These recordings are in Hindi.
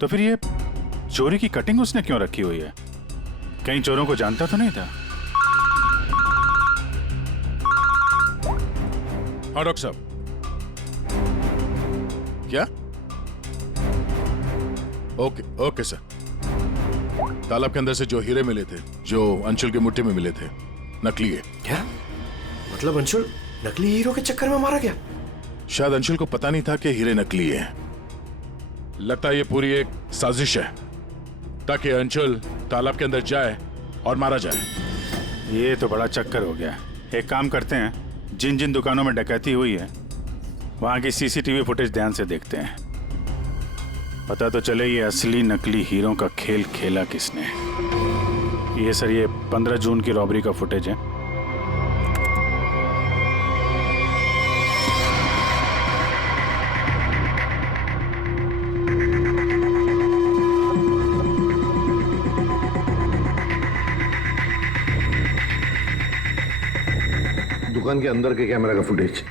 तो फिर ये चोरी की कटिंग उसने क्यों रखी हुई है? कहीं चोरों को जानता तो नहीं था? हाँ डॉक्टर साहब। क्या? Okay sir. तालाब के अंदर से जो हीरे मिले थे, जो अंशुल की मुट्ठी में मिले थे, नकली है। क्या मतलब? अंशुल नकली हीरो के चक्कर में मारा गया? शायद अंशुल को पता नहीं था कि हीरे नकली है। लगता है ये पूरी एक साजिश है ताकि अंशुल तालाब के अंदर जाए और मारा जाए। ये तो बड़ा चक्कर हो गया। एक काम करते हैं, जिन जिन दुकानों में डकैती हुई है वहां की सीसीटीवी फुटेज ध्यान से देखते हैं। पता तो चले ये असली नकली हीरो का खेल खेला किसने। ये सर, ये 15 जून की रॉबरी का फुटेज है। दुकान के अंदर के कैमरा का फुटेज।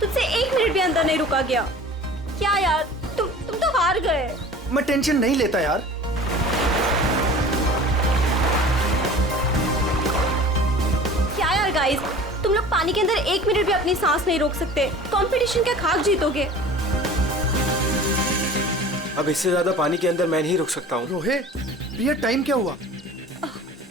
तुझसे 1 मिनट भी अंदर नहीं रुका गया। क्या यार, तुम तो हार गए। मैं टेंशन नहीं लेता यार। क्या यार गाइस, तुम लोग पानी के अंदर 1 मिनट भी अपनी सांस नहीं रोक सकते। कंपटीशन के खाक जीतोगे। अब इससे ज्यादा पानी के अंदर मैं नहीं रुक सकता हूँ। रोहित, ये टाइम क्या हुआ?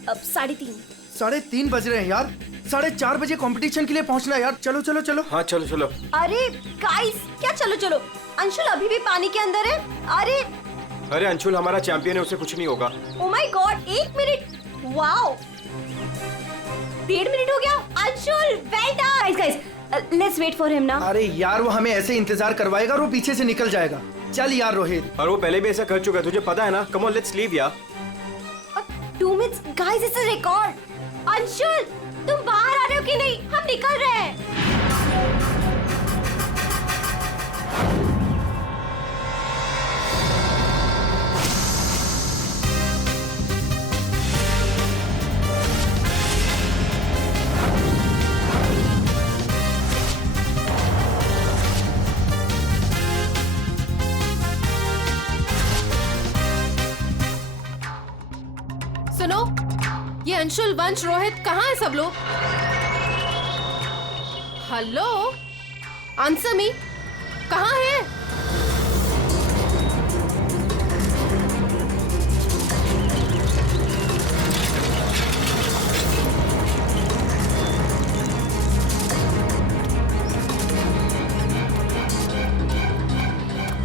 अब 3:30। 3:30 बज रहे हैं यार। 4:30 बजे कंपटीशन के लिए पहुंचना यार। चलो चलो चलो। हाँ चलो चलो। अरे गाइस, क्या चलो चलो? अंशुल अभी भी पानी के अंदर है। अरे अंशुल हमारा चैंपियन है, उसे कुछ नहीं होगा। Oh my God, 1 minute. Wow, 1.5 minute हो गया। Anshul well done. Guys, let's wait for him ना। अरे यार, वो हमें ऐसे इंतजार करवाएगा और वो पीछे से निकल जाएगा। चल यार रोहित। और वो पहले भी ऐसा कर चुका है, तुझे पता है ना। कम ऑन, लेट्स लीव यार। 2 minutes guys, it's a record. Anshul, तुम बाहर आ रहे हो कि नहीं? हम निकल रहे हैं। सुनो, ये अंशुल, वंश, रोहित कहाँ है सब लोग? हेलो, आंसर मी, कहाँ है?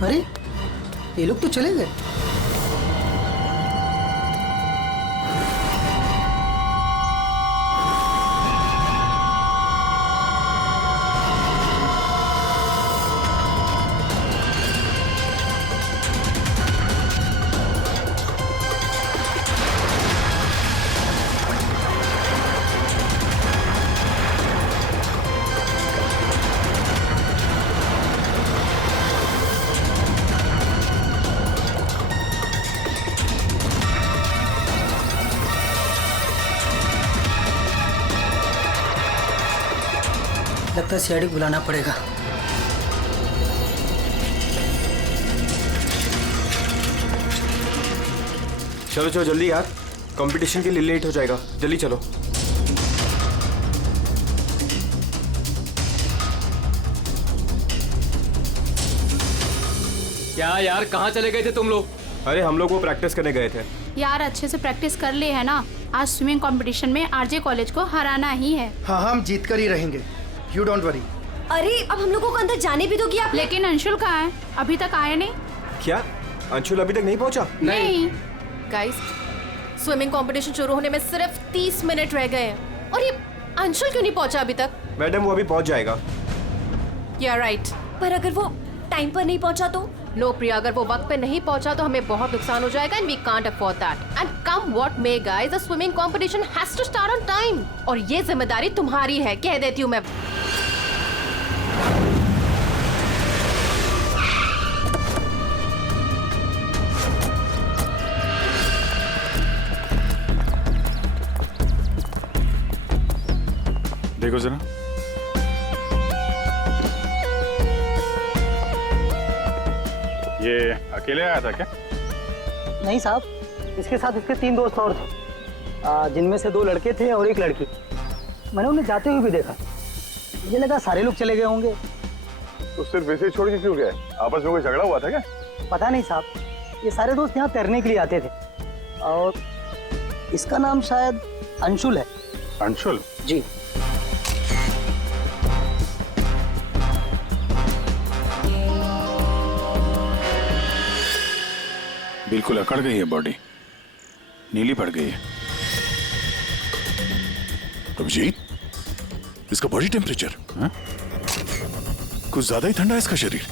अरे ये लोग तो चले गए। लगता है सीआईडी बुलाना पड़ेगा। चलो चलो जल्दी यार, कंपटीशन के लिए लेट हो जाएगा। जल्दी चलो। क्या यार, कहाँ चले गए थे तुम लोग? अरे हम लोग वो प्रैक्टिस करने गए थे यार। अच्छे से प्रैक्टिस कर लिए है ना। आज स्विमिंग कंपटीशन में आरजे कॉलेज को हराना ही है। हाँ, हम जीत कर ही रहेंगे। You don't worry. अरे अब हम लोगों को अंदर जाने भी दोगी आप? लेकिन अंशुल कहाँ है? अभी तक आया नहीं। क्या अंशुल अभी तक नहीं पहुंचा? नहीं। गाइस, स्विमिंग कंपटीशन शुरू होने में सिर्फ 30 मिनट रह गए हैं और ये अंशुल क्यों नहीं पहुंचा अभी तक? मैडम वो अभी पहुंच जाएगा। या राइट। पर अगर वो टाइम पर नहीं पहुंचा तो? नो प्रिया, अगर वो वक्त पे नहीं पहुंचा तो हमें बहुत नुकसान हो जाएगा and we can't afford that. And come what may guys, the swimming competition has to start on time और ये जिम्मेदारी तुम्हारी है, कह देती हूँ मैं। देखो जरा, ये अकेले आया था क्या? नहीं साहब, इसके साथ इसके 3 दोस्त और थे, जिनमें से 2 लड़के थे और 1 लड़की। मैंने उन्हें जाते हुए भी देखा, मुझे लगा सारे लोग चले गए होंगे। तो सिर्फ वैसे ही छोड़ के क्यों गए? आपस में कोई झगड़ा हुआ था क्या? पता नहीं साहब, ये सारे दोस्त यहाँ तैरने के लिए आते थे और इसका नाम शायद अंशुल है। अंशुल? जी। बिल्कुल अकड़ गई है बॉडी, नीली पड़ गई है। अभिजीत, इसका बॉडी टेम्परेचर कुछ ज्यादा ही ठंडा है इसका शरीर।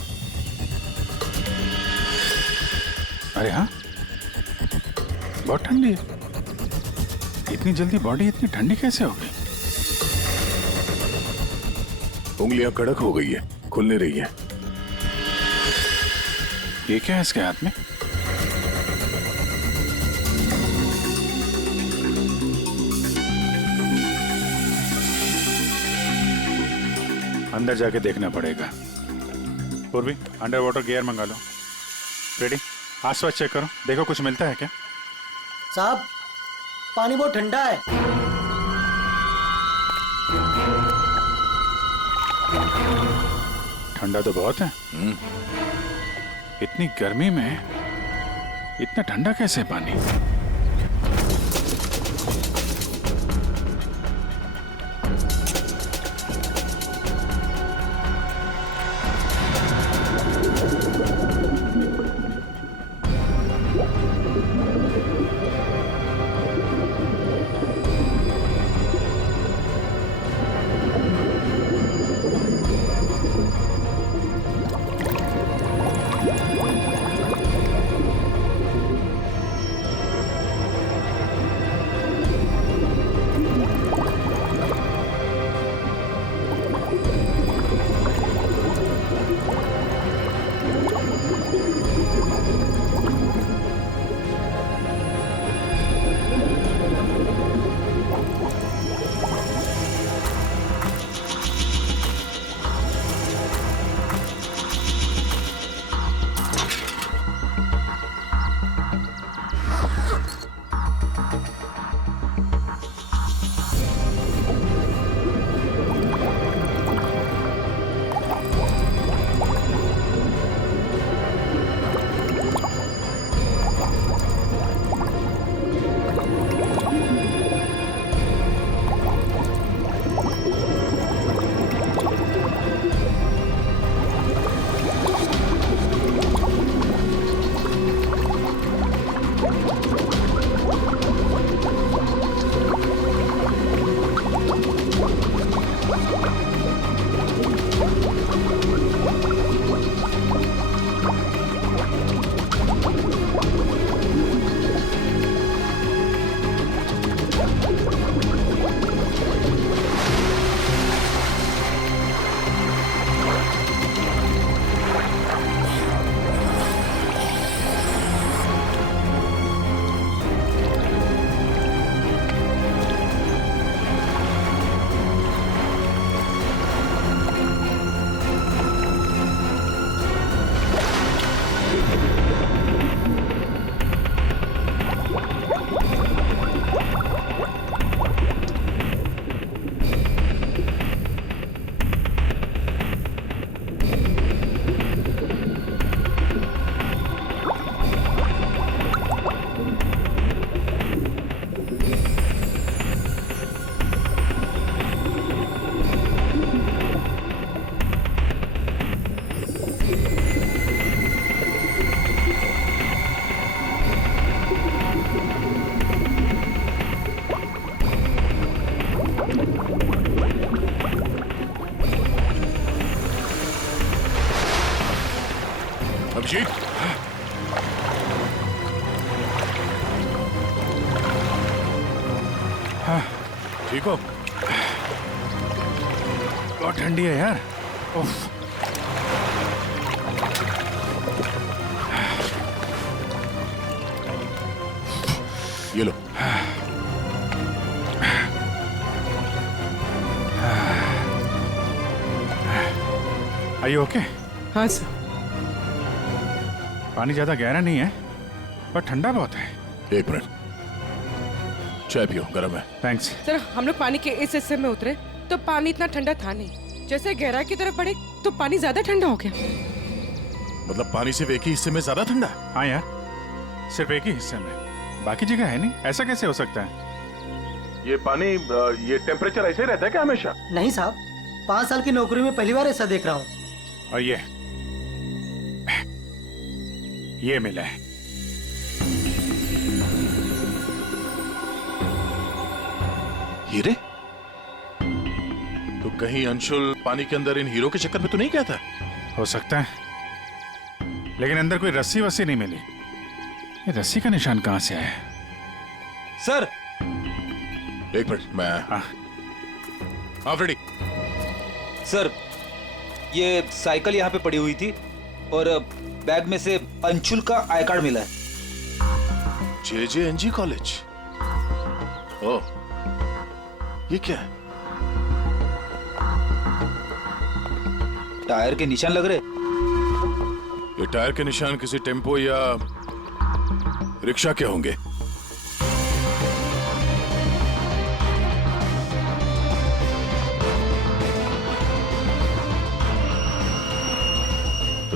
अरे हाँ, बहुत ठंडी है। इतनी जल्दी बॉडी इतनी ठंडी कैसे हो गई? उंगलियां कड़क हो गई है, खुल नहीं रही है। ये क्या है इसके हाथ में? अंदर जाके देखना पड़ेगा। पूर्वी, अंडर वाटर गियर मंगा लो। रेडी? आसपास चेक करो, देखो कुछ मिलता है क्या? साहब, पानी बहुत ठंडा है। ठंडा तो बहुत है। इतनी गर्मी में इतना ठंडा कैसे पानी? अभिजीत, ठीक हो? बहुत ठंडी है यार। उफ। ये लो। Are you okay? हाँ सर। पानी ज्यादा गहरा नहीं है पर ठंडा बहुत है। एक मिनट, चाय पियो, गर्म है। थैंक्स। सर हम लोग पानी के इस हिस्से में उतरे तो पानी इतना ठंडा था नहीं, जैसे गहराई की तरफ बढ़े तो पानी ज्यादा ठंडा हो गया। मतलब पानी सिर्फ एक ही हिस्से में ज्यादा ठंडा है? हाँ यार, सिर्फ एक ही हिस्से में, बाकी जगह है नहीं। ऐसा कैसे हो सकता है? ये पानी ये टेम्परेचर ऐसे ही रहता है क्या हमेशा? नहीं साहब, 5 साल की नौकरी में पहली बार ऐसा देख रहा हूँ। और ये मिला है। हीरे? तो कहीं अंशुल पानी के अंदर इन हीरो के चक्कर में तो नहीं गया था? हो सकता है, लेकिन अंदर कोई रस्सी वस्सी नहीं मिली। ये रस्सी का निशान कहां से आया? सर एक मिनट, मैं हाँ फ्रेडी। सर ये साइकिल यहाँ पे पड़ी हुई थी और बैग में से अंशुल का आई कार्ड मिला है। JJNG college? ओह, ये क्या है? टायर के निशान लग रहे। ये टायर के निशान किसी टेम्पो या रिक्शा के होंगे।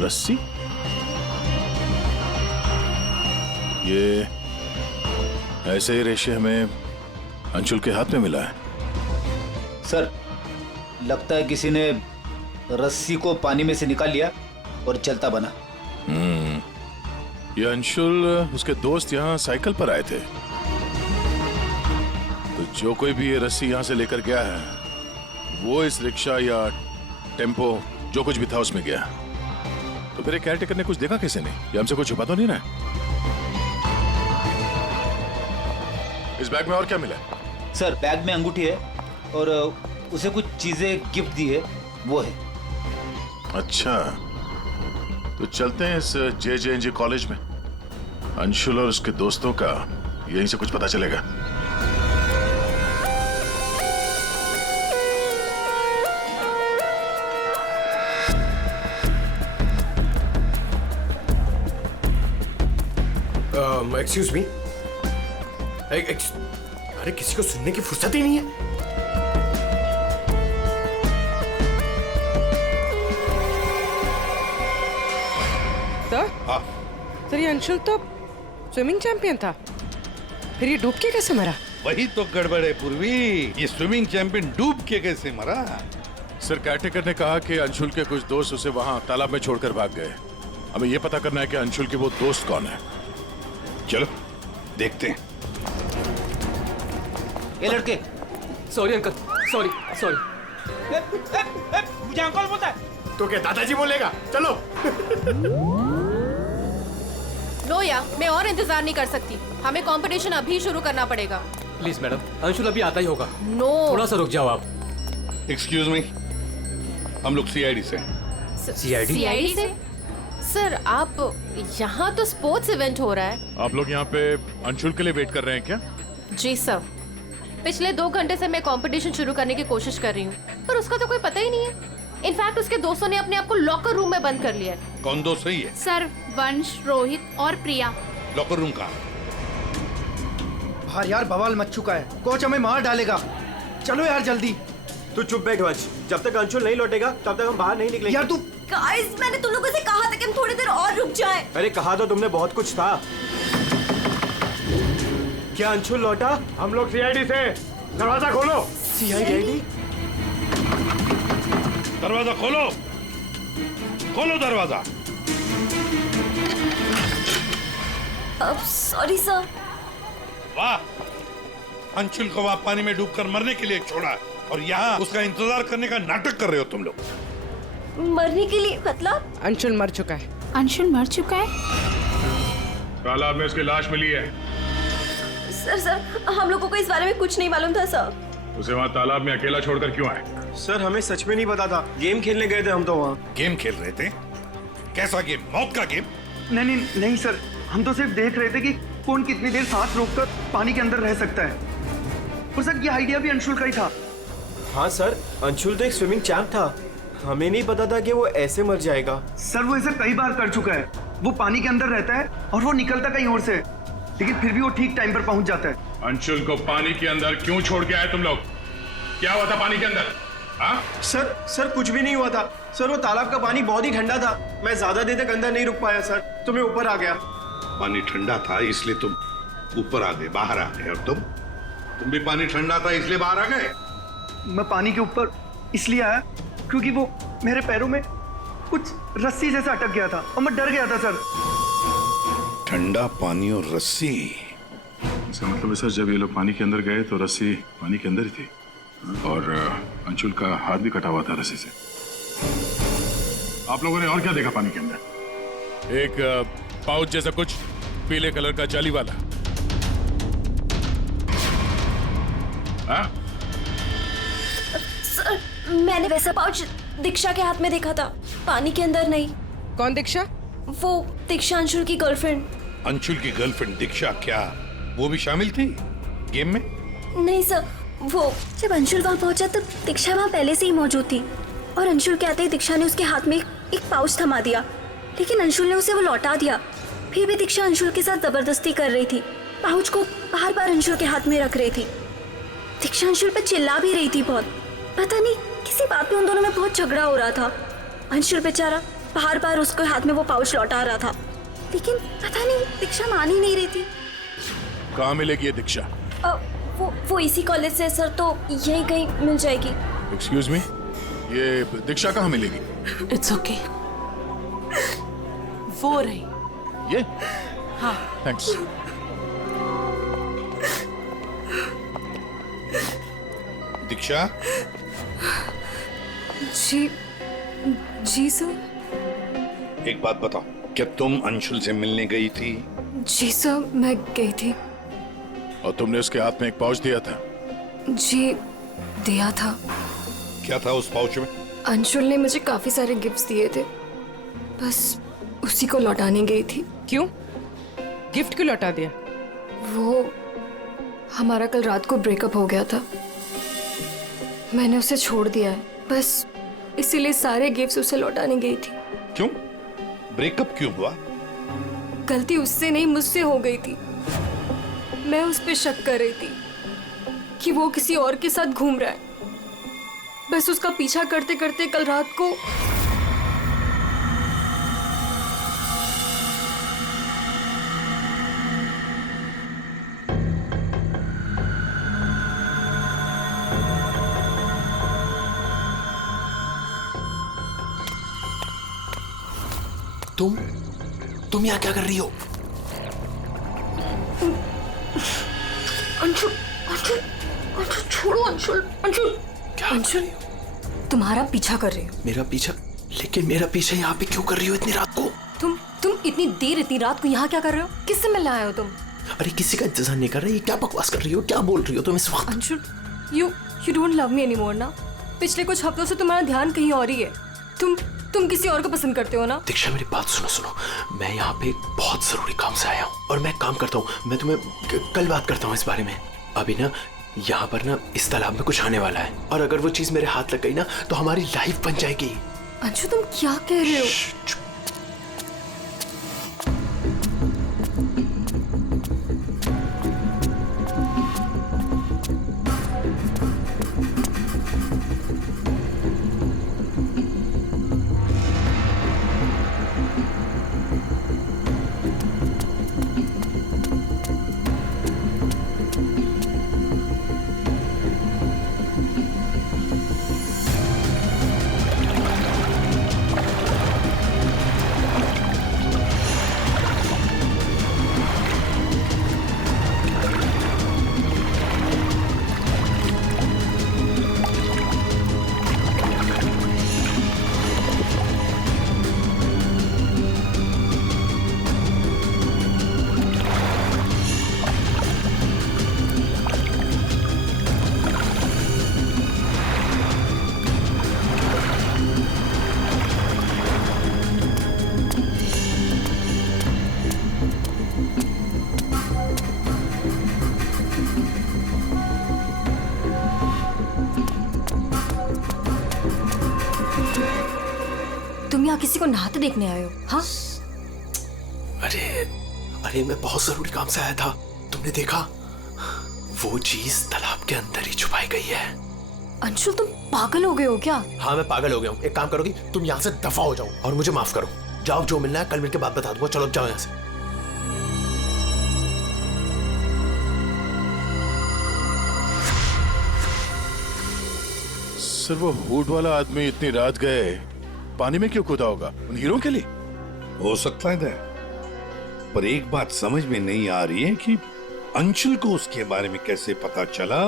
रस्सी? ये ऐसे ही रेशे हमें अंशुल के हाथ में मिला है। सर लगता है किसी ने रस्सी को पानी में से निकाल लिया और चलता बना। ये अंशुल उसके दोस्त यहाँ साइकिल पर आए थे, तो जो कोई भी ये रस्सी यहाँ से लेकर गया है वो इस रिक्शा या टेम्पो जो कुछ भी था उसमें गया। तो फिर केयरटेकर ने कुछ देखा कैसे नहीं? ये हमसे कुछ छुपा तो नहीं रहा? इस बैग में और क्या मिला? सर बैग में अंगूठी है और उसे कुछ चीजें गिफ्ट दी है, वो है। अच्छा, तो चलते हैं इस JJNG कॉलेज में। अंशुल और उसके दोस्तों का यहीं से कुछ पता चलेगा। Excuse me. अरे किसी को सुनने की फुर्सत ही नहीं है। सर ये अंशुल तो स्विमिंग चैंपियन था, फिर ये डूब के कैसे मरा? वही तो गड़बड़ है पूर्वी, ये स्विमिंग चैंपियन डूब के कैसे मरा? सर केयरटेकर ने कहा कि अंशुल के कुछ दोस्त उसे वहां तालाब में छोड़कर भाग गए। हमें यह पता करना है कि अंशुल के वो दोस्त कौन है। चलो देखते हैं। ये लड़के। Sorry uncle, sorry sorry. मुझे अंकल बोलता है तो क्या दादाजी बोलेगा? चलो। नो या मैं और इंतजार नहीं कर सकती, हमें कंपटीशन अभी शुरू करना पड़ेगा। प्लीज मैडम, अंशुल अभी आता ही होगा। नो थोड़ा सा रुक जाओ आप। एक्सक्यूज मी, हम लोग CID से। CID से? सर आप यहाँ तो स्पोर्ट्स इवेंट हो रहा है। आप लोग यहाँ पे अंशुल के लिए वेट कर रहे हैं क्या? जी सर, पिछले 2 घंटे से मैं कंपटीशन शुरू करने की कोशिश कर रही हूँ, पर उसका तो कोई पता ही नहीं है। इनफैक्ट उसके दोस्तों ने अपने आप को लॉकर रूम में बंद कर लिया है। कौन दोस्त सही है? सर वंश, रोहित और प्रिया। लॉकर रूम का? बाहर यार बवाल मच चुका है, कोच हमें मार डालेगा। चलो यार जल्दी। तू चुप बैठ वंश, जब तक अंशुल नहीं लौटेगा तब तक हम बाहर नहीं निकलेंगे। यार तू गाइस, मैंने तुम लोगों से कहा था कि हम थोड़ी देर और रुक जाएं। अरे कहा तो तुमने बहुत कुछ था। क्या अंशुल लौटा? हम लोग CID से। दरवाजा खोलो। CID? दरवाजा खोलो, खोलो दरवाजा। Sorry sir. वाह, अंशुल को वहां पानी में डूबकर मरने के लिए छोड़ा और यहाँ उसका इंतजार करने का नाटक कर रहे हो तुम लोग। मरने के लिए मतलब? अंशुल मर चुका है अंशुल मर चुका है? तालाब में उसकी लाश मिली है। सर हम लोगों को इस बारे में कुछ नहीं मालूम था सर। उसे वहाँ तालाब में अकेला छोड़कर क्यों आए? सर हमें सच में नहीं पता था, गेम खेलने गए थे हम तो वहाँ। गेम खेल रहे थे? कैसा गेम? मौत का गेम? नहीं सर, हम तो सिर्फ देख रहे थे कि कौन कितनी देर सांस रोककर पानी के अंदर रह सकता है। और सर ये आइडिया भी अंशुल का ही था। हाँ सर, अंशुल तो एक स्विमिंग चैंप था, हमें नहीं पता था कि वो ऐसे मर जाएगा। सर वो ऐसा कई बार कर चुका है। वो पानी के अंदर रहता है और वो निकलता कहीं और से, लेकिन फिर भी वो ठीक टाइम पर पहुंच जाता है। अंशुल को पानी के अंदर क्यों छोड़ के आए तुम लोग? क्या हुआ था पानी के अंदर? हाँ? सर कुछ भी नहीं हुआ था सर। वो तालाब का पानी बहुत ही ठंडा था, मैं ज्यादा देर तक अंदर नहीं रुक पाया सर, तो मैं ऊपर आ गया। पानी ठंडा था इसलिए तुम ऊपर आ गए, बाहर आ गए। और तुम भी पानी ठंडा था इसलिए बाहर आ गए? मैं पानी के ऊपर इसलिए आया क्योंकि वो मेरे पैरों में कुछ रस्सी जैसा अटक गया था और मैं डर गया था सर। ठंडा पानी और रस्सी? इसका मतलब है सर, जब ये लोग पानी के अंदर गए तो रस्सी पानी के अंदर ही थी और अंशुल का हाथ भी कटा हुआ था रस्सी से। आप लोगों ने और क्या देखा पानी के अंदर? एक पाउच जैसा कुछ पीले कलर का जाली वाला। हाँ? सर मैंने वैसा पाउच दीक्षा के हाथ में देखा था, पानी के अंदर नहीं। कौन दीक्षा? वो दीक्षा अंशुल की गर्लफ्रेंड। अंशुल की गर्लफ्रेंड दीक्षा? क्या वो भी शामिल थी गेम में? नहीं सर, वो जब अंशुल वहाँ पहुंचा तब दीक्षा वहाँ पहले से ही मौजूद थी और अंशुल के आते ही दीक्षा ने उसके हाथ में एक पाउच थमा दिया, लेकिन अंशुल ने उसे वो लौटा दिया। फिर भी दीक्षा अंशुल के साथ जबरदस्ती कर रही थी, पाउच को बार बार अंशुल के हाथ में रख रही थी। दीक्षा अंशुल पर चिल्ला भी रही थी बहुत, पता नहीं किसी बात में उन दोनों में बहुत झगड़ा हो रहा था। अंशुल बेचारा बार बार उसके हाथ में वो पाउच लौटा रहा था, लेकिन पता नहीं दीक्षा मान ही नहीं रही थी। कहाँ मिलेगी ये दीक्षा? वो इसी कॉलेज से सर, तो यहीं कहीं मिल जाएगी। एक्सक्यूज मी, ये दीक्षा कहाँ मिलेगी? इट्स ओके, वो रही। ये? हाँ थैंक्स। दीक्षा? जी सर। एक बात बताओ, क्या तुम अंशुल से मिलने गई थी? जी सर, मैं गई थी। और तुमने उसके हाथ में एक पाउच दिया था? जी दिया था। क्या था उस पाउच में? अंशुल ने मुझे काफी सारे गिफ्ट्स दिए थे, बस उसी को लौटाने गई थी। क्यों? गिफ्ट क्यों लौटा दिया? वो हमारा कल रात को ब्रेकअप हो गया था, मैंने उसे छोड़ दिया है, बस इसीलिए सारे गिफ्ट्स उसे लौटाने गई थी। क्यों? ब्रेकअप क्यों हुआ? गलती उससे नहीं मुझसे हो गई थी। मैं उस पे शक कर रही थी कि वो किसी और के साथ घूम रहा है, बस उसका पीछा करते करते कल रात को तुम यहाँ क्या कर रही हो? अंशुल, अंशुल, अंशुल छोड़ो अंशुल, अंशुल। क्या? अंशुल तुम्हारा पीछा कर रही हो। मेरा पीछा? लेकिन मेरा पीछा यहाँ पे क्यों कर रही हो इतनी रात को? तुम इतनी देर इतनी रात को यहाँ क्या कर रहे हो? किससे मिलने आए हो तुम? अरे किसी का इंतजार नहीं कर रही, क्या बकवास कर रही हो, क्या बोल रही हो तुम इस वक्त? Anshul, you don't love me anymore ना? पिछले कुछ हफ्तों से तुम्हारा ध्यान कहीं और ही है। तुम किसी और को पसंद करते हो ना? दीक्षा मेरी बात सुनो, मैं यहाँ पे बहुत जरूरी काम से आया हूँ और मैं काम करता हूँ, मैं तुम्हें कल बात करता हूँ इस बारे में। अभी ना यहाँ पर ना इस तालाब में कुछ आने वाला है और अगर वो चीज मेरे हाथ लग गई ना तो हमारी लाइफ बन जाएगी। अंशु तुम क्या कह रहे हो? यहाँ किसी को नहाते देखने आए हो? हाँ? अरे मैं बहुत जरूरी काम से आया था। तुमने देखा? वो चीज तालाब के अंदर ही छुपाई गई है। अंशुल तुम पागल हो गए हो क्या? हाँ मैं पागल हो गया हूँ। एक काम करोगी, तुम यहाँ से दफा हो जाओ और मुझे माफ करो। जाओ, जो मिलना है कल मिलके बात बता दूंगा। चलो अब जाओ यहाँ से। सर वो हुड वाला आदमी इतनी रात गए पानी में क्यों कूदा होगा? उन हीरो के लिए हो सकता है दया, पर एक बात समझ में नहीं आ रही है कि अंशुल को उसके बारे में कैसे पता चला।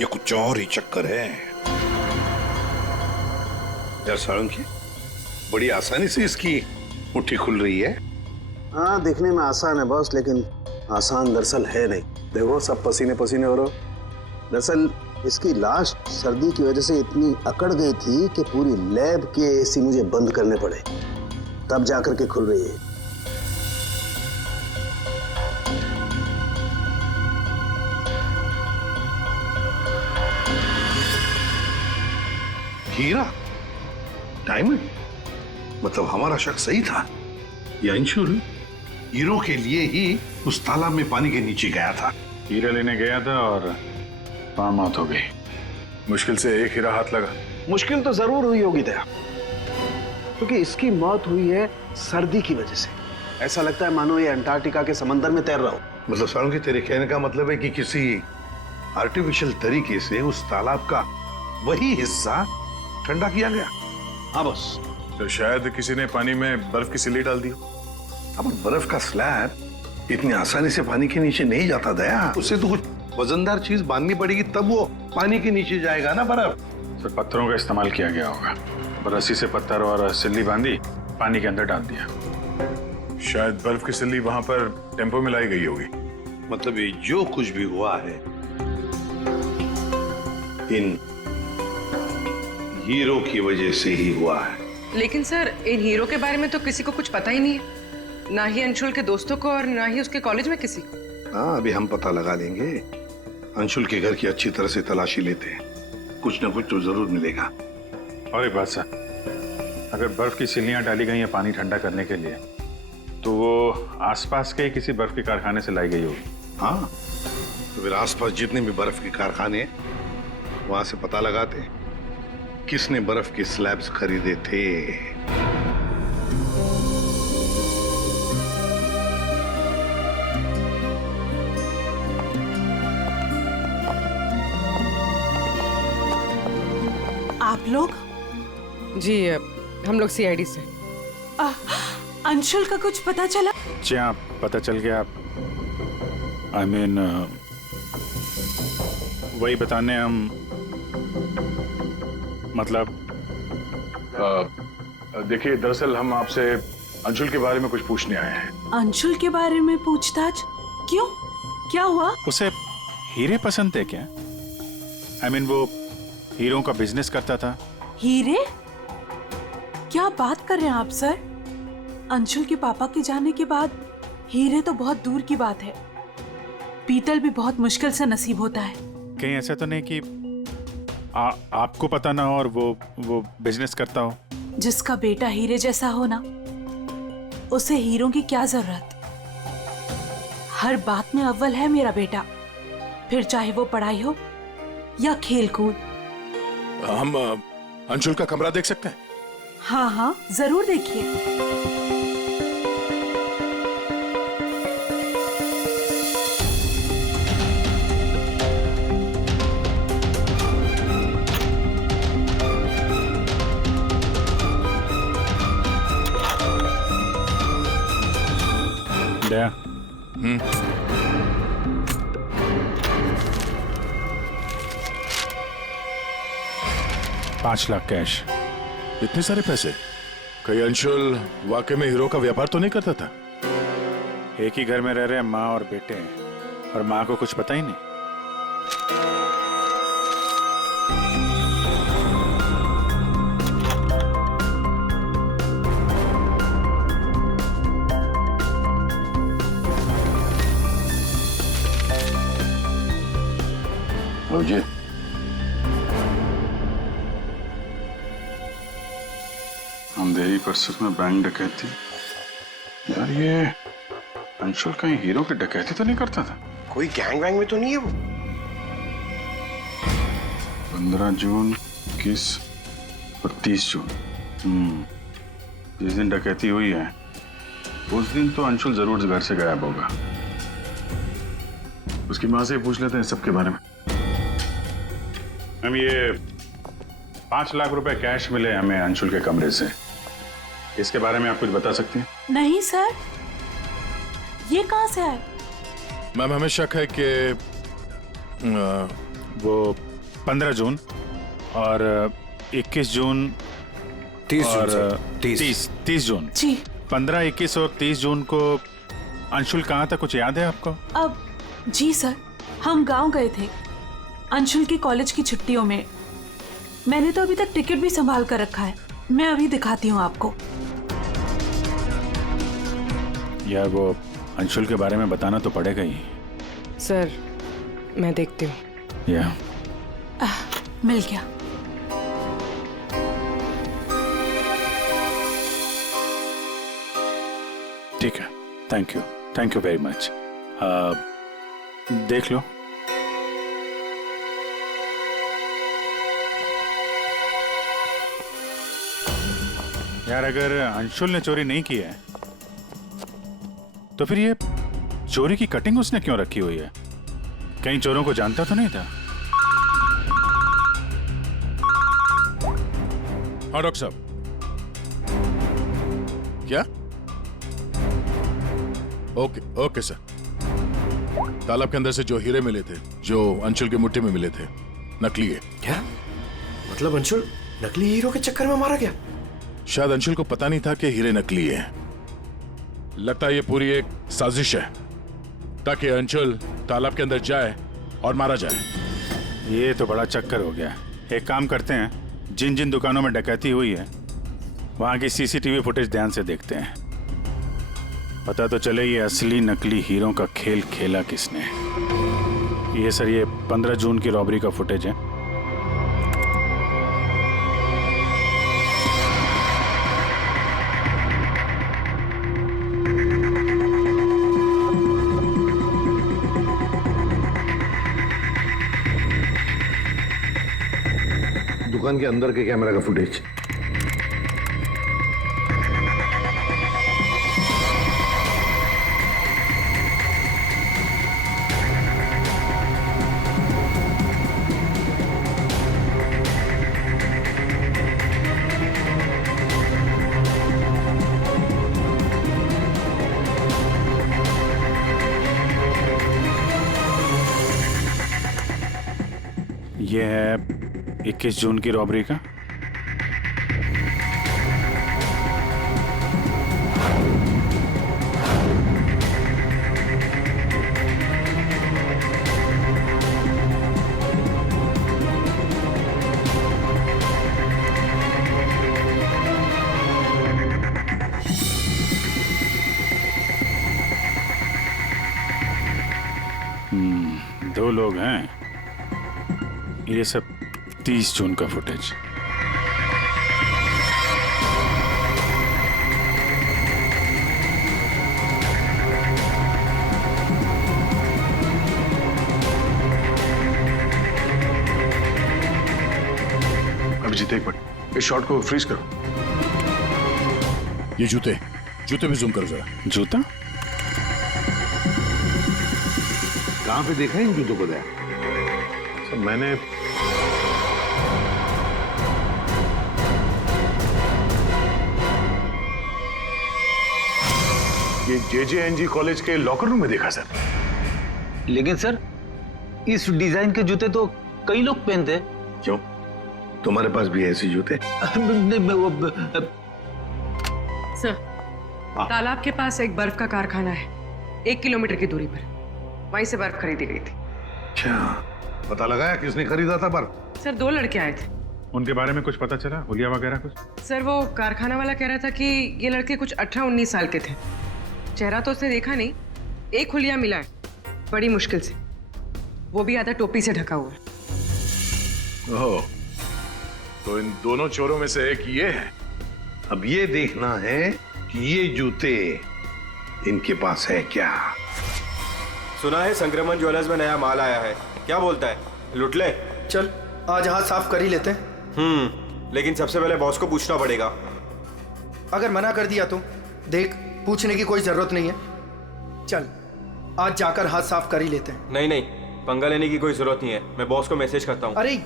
ये कुछ और ही चक्कर है। यार साळुंखे, बड़ी आसानी से इसकी मुट्ठी खुल रही है। हाँ देखने में आसान है बॉस, लेकिन आसान दरअसल है नहीं। देखो सब पसीने पसीने हो रहे हो। दरअसल इसकी लाश सर्दी की वजह से इतनी अकड़ गई थी कि पूरी लैब के एसी मुझे बंद करने पड़े, तब जाकर के खुल रही है। हीरा, डायमंड, मतलब हमारा शक सही था। ये अंशुल हीरो के लिए ही उस तालाब में पानी के नीचे गया था। हीरा लेने गया था और वहां मौत हो गई। मुश्किल से एक हीरा हाथ लगा। मुश्किल तो जरूर हुई होगी दया, क्योंकि इसकी मौत हुई है सर्दी की वजह से। ऐसा लगता है मानो ये अंटार्कटिका के समंदर में तैर रहा हो। मतलब साळुंखे, तेरे कहने का मतलब है कि किसी आर्टिफिशियल तरीके से उस तालाब का वही हिस्सा ठंडा किया गया। हाँ बस, तो शायद किसी ने पानी में बर्फ की सिल्ली डाल दी। अब बर्फ का स्लैब इतनी आसानी से पानी के नीचे नहीं जाता दया। उससे तो कुछ वजनदार चीज बांधनी पड़ेगी, तब वो पानी के नीचे जाएगा ना बर्फ। तो पत्थरों का इस्तेमाल किया गया होगा। रस्सी से पत्थर और सिल्ली बांधी, पानी के अंदर डाल दिया। शायद बर्फ की सिल्ली वहां पर टेम्पो में लाई गई होगी। मतलब ये जो कुछ भी हुआ है इन हीरो की वजह से ही हुआ है। लेकिन सर इन हीरो के बारे में तो किसी को कुछ पता ही नहीं है, ना ही अंशुल के दोस्तों को और ना ही उसके कॉलेज में किसी को। हाँ अभी हम पता लगा लेंगे। अंशुल के घर की अच्छी तरह से तलाशी लेते हैं, कुछ ना कुछ तो जरूर मिलेगा। और एक बात सर, अगर बर्फ की सिल्लियां डाली गई हैं पानी ठंडा करने के लिए, तो वो आसपास के किसी बर्फ के कारखाने से लाई गई होगी। हाँ तो फिर आसपास जितने भी बर्फ के कारखाने हैं, वहां से पता लगाते हैं किसने बर्फ के स्लैब्स खरीदे थे। आप लोग? जी हम लोग सीआईडी से। अंशुल का कुछ पता चला? जी हाँ, पता चल गया। आई मीन वही बताने हम, मतलब देखिए दरअसल हम आपसे अंशुल के बारे में कुछ पूछने आए हैं। अंशुल के बारे में पूछताछ? क्यों, क्या हुआ? उसे हीरे पसंद थे क्या? आई मीन वो हीरो का बिजनेस करता था। हीरे? क्या बात कर रहे हैं आप सर? अंशुल के पापा के जाने के बाद हीरे तो बहुत दूर की बात है। पीतल भी बहुत मुश्किल से नसीब होता है। कहीं ऐसा तो नहीं कि आपको पता ना हो और वो बिजनेस करता हो? जिसका बेटा हीरे जैसा हो ना, उसे हीरो की क्या जरूरत। हर बात में अव्वल है मेरा बेटा, फिर चाहे वो पढ़ाई हो या खेल कूद। हम अंशुल का कमरा देख सकते हैं? हाँ हाँ जरूर देखिए। दया, 5 लाख कैश। इतने सारे पैसे? कहीं अंशुल वाकई में हीरो का व्यापार तो नहीं करता था? एक ही घर में रह रहे हैं माँ और बेटे, और माँ को कुछ पता ही नहीं। मुझे अंधेरी परिसर में बैंक डकैती। यार ये अंशुल कहीं हीरो की डकैती तो नहीं करता था? कोई गैंग वैंग में तो नहीं है वो? 15 जून, 21 और 30 जून। जिस दिन डकैती हुई है उस दिन तो अंशुल जरूर घर से गायब होगा। उसकी माँ से पूछ लेते हैं सबके बारे में। हम ये 5 लाख रुपए कैश मिले हमें अंशुल के कमरे से, इसके बारे में आप कुछ बता सकती हैं? नहीं सर, ये कहाँ से आए? मैम हमें शक है कि वो 15 जून और 21 जून 30 और जून 30 जून जी। 15, 21 और 30 जून को अंशुल कहाँ था, कुछ याद है आपको? अब जी सर, हम गांव गए थे अंशुल की कॉलेज की छुट्टियों में। मैंने तो अभी तक टिकट भी संभाल कर रखा है, मैं अभी दिखाती हूँ आपको। यार वो अंशुल के बारे में बताना तो पड़ेगा ही। सर मैं देखती हूँ। या मिल गया। ठीक है, थैंक यू वेरी मच। देख लो। यार अगर अंशुल ने चोरी नहीं की है तो फिर ये चोरी की कटिंग उसने क्यों रखी हुई है? कहीं चोरों को जानता तो नहीं था? हाँ डॉक्टर साहब। क्या? Okay sir. तालाब के अंदर से जो हीरे मिले थे, जो अंशुल की मुट्ठी में मिले थे, नकली है। क्या मतलब? अंशुल नकली हीरो के चक्कर में मारा गया? शायद अंशुल को पता नहीं था कि हीरे नकली है। लगता है ये पूरी एक साजिश है ताकि अंशुल तालाब के अंदर जाए और मारा जाए। ये तो बड़ा चक्कर हो गया। एक काम करते हैं, जिन जिन दुकानों में डकैती हुई है वहां की सीसीटीवी फुटेज ध्यान से देखते हैं। पता तो चले ये असली नकली हीरो का खेल खेला किसने। ये सर, ये 15 जून की रॉबरी का फुटेज है। दुकान के अंदर के कैमरा का फुटेज। ये है 21 जून की रॉबरी का। दो लोग हैं। ये सब 30 जून का फुटेज। अभिजीत एक मिनट, इस शॉट को फ्रीज करो। ये जूते भी जूम करो जरा। जूता कहां पे देखा है इन जूतों को? सब मैंने ये JJNG कॉलेज के लॉकर रूम में देखा सर। लेकिन सर इस डिजाइन के जूते तो कई लोग पहनते हैं। क्यों, तुम्हारे पास भी ऐसे जूते? सर तालाब के पास एक बर्फ का कारखाना है, 1 किलोमीटर की दूरी पर। वहीं से बर्फ खरीदी गई थी। क्या पता लगाया किसने खरीदा था बर्फ? सर 2 लड़के आए थे। उनके बारे में कुछ पता चला, हुलिया वगैरह कुछ? सर वो कारखाना वाला कह रहा था कि ये लड़के कुछ 18-19 साल के थे। चेहरा तो उसने देखा नहीं, एक हुलिया मिला है बड़ी मुश्किल से, वो भी आधा टोपी से ढका हुआ है। ओह, तो इन दोनों चोरों में से एक ये है अब ये देखना है कि ये जूते इनके पास है क्या। सुना है संक्रमण ज्वेलर्स में नया माल आया है, क्या बोलता है, लुट ले? चल आज हाथ साफ कर ही लेते हैं। लेकिन सबसे पहले बॉस को पूछना पड़ेगा। अगर मना कर दिया तो देख, पूछने की कोई जरूरत नहीं है। चल आज जाकर हाथ साफ कर ही लेते हैं। नहीं नहीं, पंगा लेने की कोई जरूरत नहीं है, मैं बॉस को मैसेज करता हूँ। अरे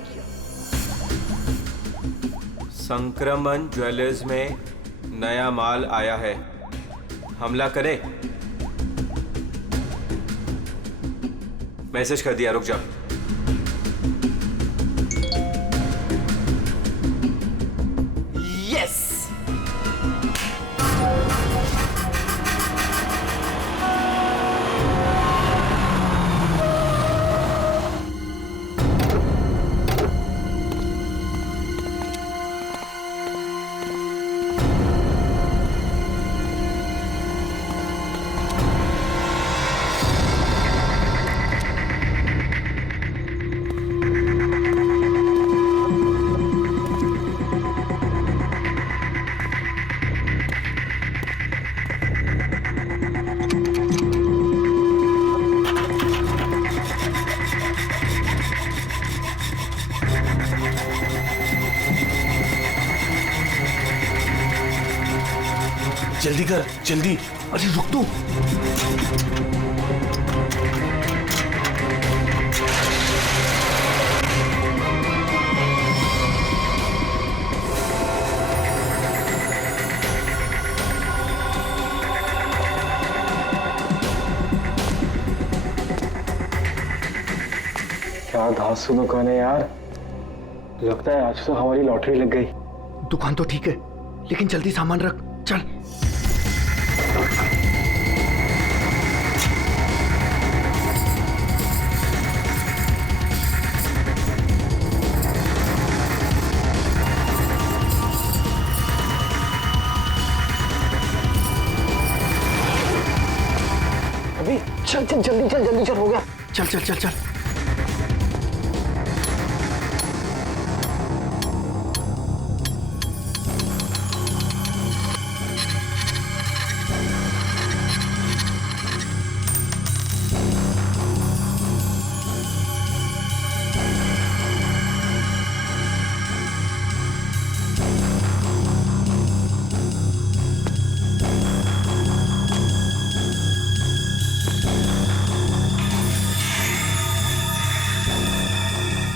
संक्रमण ज्वेलर्स में नया माल आया है, हमला करे? मैसेज कर दिया, रुक जा। यस। जल्दी कर, जल्दी। अरे रुक तू। क्या धांसू दुकान है यार, लगता है आज तो हमारी लॉटरी लग गई। दुकान तो ठीक है, लेकिन जल्दी सामान रख, चल। अभी चल चल, जल्दी चल, जल्दी चल, हो गया। चल चल चल चल।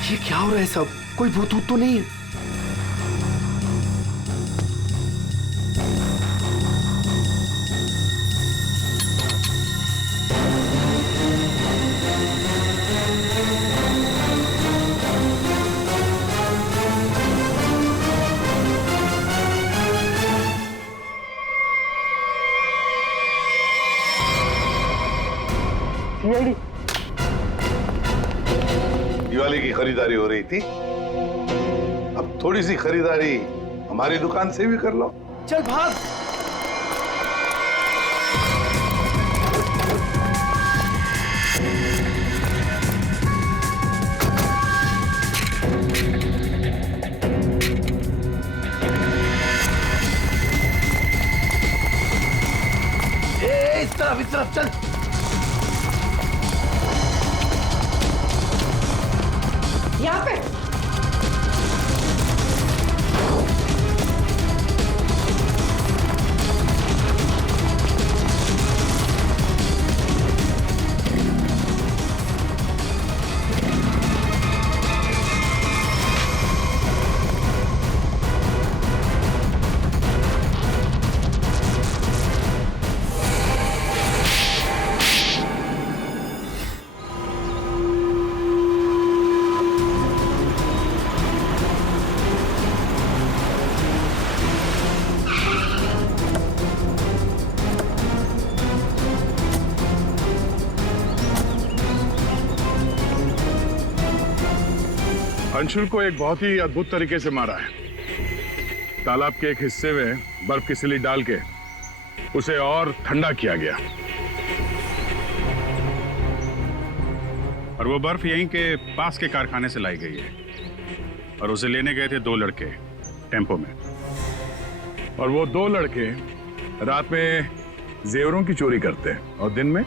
ये क्या हो रहा है सब? कोई भूत भूत तो नहीं है? CID दिवाली की खरीदारी हो रही थी, अब थोड़ी सी खरीदारी हमारी दुकान से भी कर लो। चल भाग। इस तरफ चल। यहाँ पे अंशुल को एक बहुत ही अद्भुत तरीके से मारा है। तालाब के एक हिस्से में बर्फ की सिली डाल के उसे और ठंडा किया गया, और वो बर्फ यहीं के पास के कारखाने से लाई गई है, और उसे लेने गए थे 2 लड़के टेम्पो में। और वो दो लड़के रात में जेवरों की चोरी करते हैं और दिन में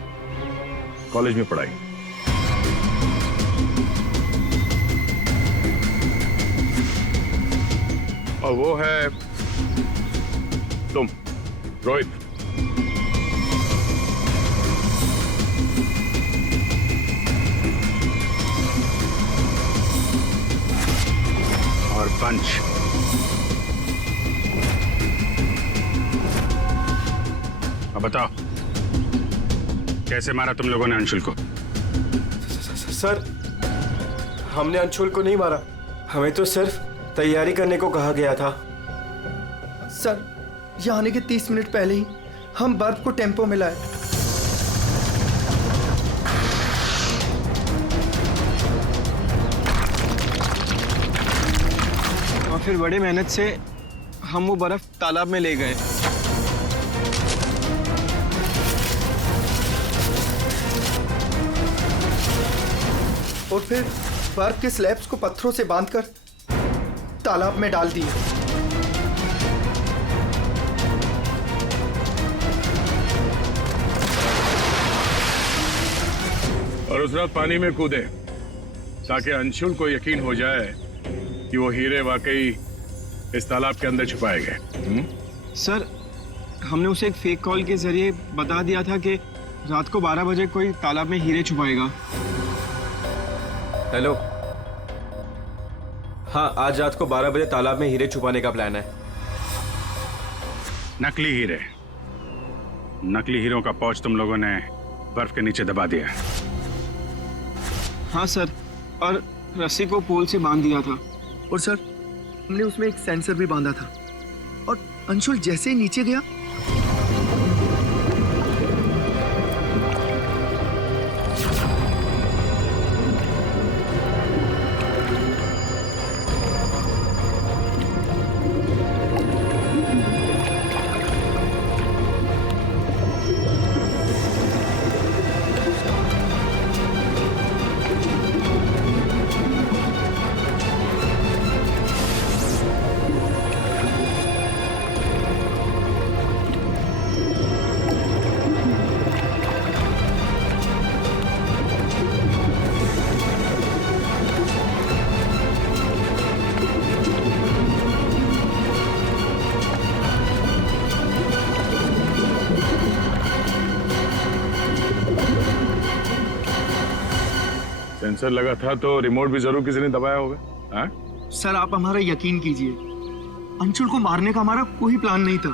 कॉलेज में पढ़ाई। और वो है तुम, रोहित। और पंच। अब बताओ, कैसे मारा तुम लोगों ने अंशुल को? सर, हमने अंशुल को नहीं मारा, हमें तो सिर्फ तैयारी करने को कहा गया था। सर, यहाँ आने के 30 मिनट पहले ही हम बर्फ को टेम्पो में लाए। और फिर बड़ी मेहनत से हम वो बर्फ तालाब में ले गए। और फिर बर्फ के स्लैब्स को पत्थरों से बांधकर तालाब में डाल दिए। और उस रात पानी में कूदे ताकि अंशुल को यकीन हो जाए कि वो हीरे वाकई इस तालाब के अंदर छुपाए गए। सर, हमने उसे एक फेक कॉल के जरिए बता दिया था कि रात को 12 बजे कोई तालाब में हीरे छुपाएगा। हेलो, हाँ, आज रात को 12 बजे तालाब में हीरे छुपाने का प्लान है। नकली हीरे, नकली हीरों का पाउच तुम लोगों ने बर्फ के नीचे दबा दिया। हाँ सर, और रस्सी को पोल से बांध दिया था। और सर, हमने उसमें एक सेंसर भी बांधा था। और अंशुल जैसे ही नीचे गया, सेंसर लगा था तो रिमोट भी जरूर किसी ने दबाया होगा। हाँ? सर आप हमारा यकीन कीजिए, अंशुल को मारने का हमारा कोई प्लान नहीं था।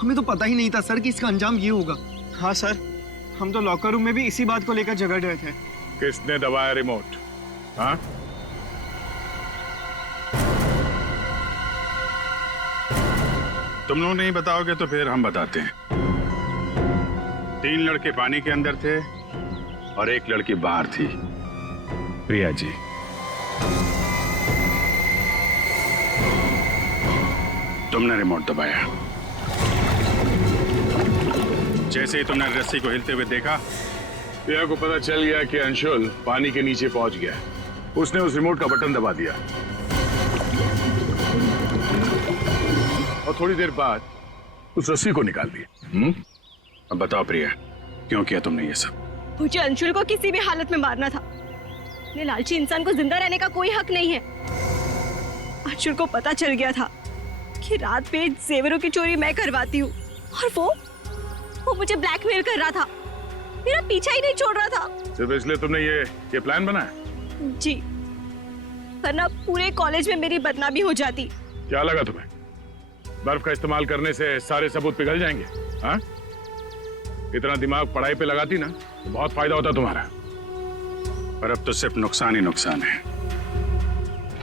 हमें तो पता ही नहीं था सर कि इसका अंजाम ये होगा। हाँ सर, हम तो लॉकर रूम में भी इसी बात को लेकर झगड़ रहे थे। किसने दबाया रिमोट? हाँ? तुम लोग नहीं बताओगे तो फिर हम बताते हैं। 3 लड़के पानी के अंदर थे और 1 लड़की बाहर थी, प्रिया जी। तुमने रिमोट दबाया। जैसे ही तुमने रस्सी को हिलते हुए देखा, प्रिया को पता चल गया कि अंशुल पानी के नीचे पहुंच गया। उसने उस रिमोट का बटन दबा दिया और थोड़ी देर बाद उस रस्सी को निकाल दिया। अब बताओ प्रिया, क्यों किया तुमने ये सब? मुझे अंशुल को किसी भी हालत में मारना था। ये लालची इंसान को जिंदा रहने का कोई हक नहीं है। अंशुल को पता चल गया था कि रात में जेवरों की चोरी मैं करवाती हूँ और वो मुझे ब्लैकमेल कर रहा था, मेरा पीछा ही नहीं छोड़ रहा था। सिर्फ इसलिए तुमने ये प्लान बनाया? जी, वरना पूरे कॉलेज में मेरी बदनामी हो जाती। क्या लगा तुम्हें बर्फ का इस्तेमाल करने से सारे सबूत पिघल जाएंगे? हाँ? इतना दिमाग पढ़ाई पे लगाती ना तो बहुत फायदा होता तुम्हारा। पर अब तो सिर्फ नुकसान ही नुकसान है।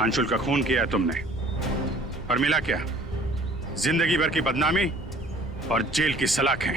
अंशुल का खून किया है तुमने, और मिला क्या? जिंदगी भर की बदनामी और जेल की सलाखें।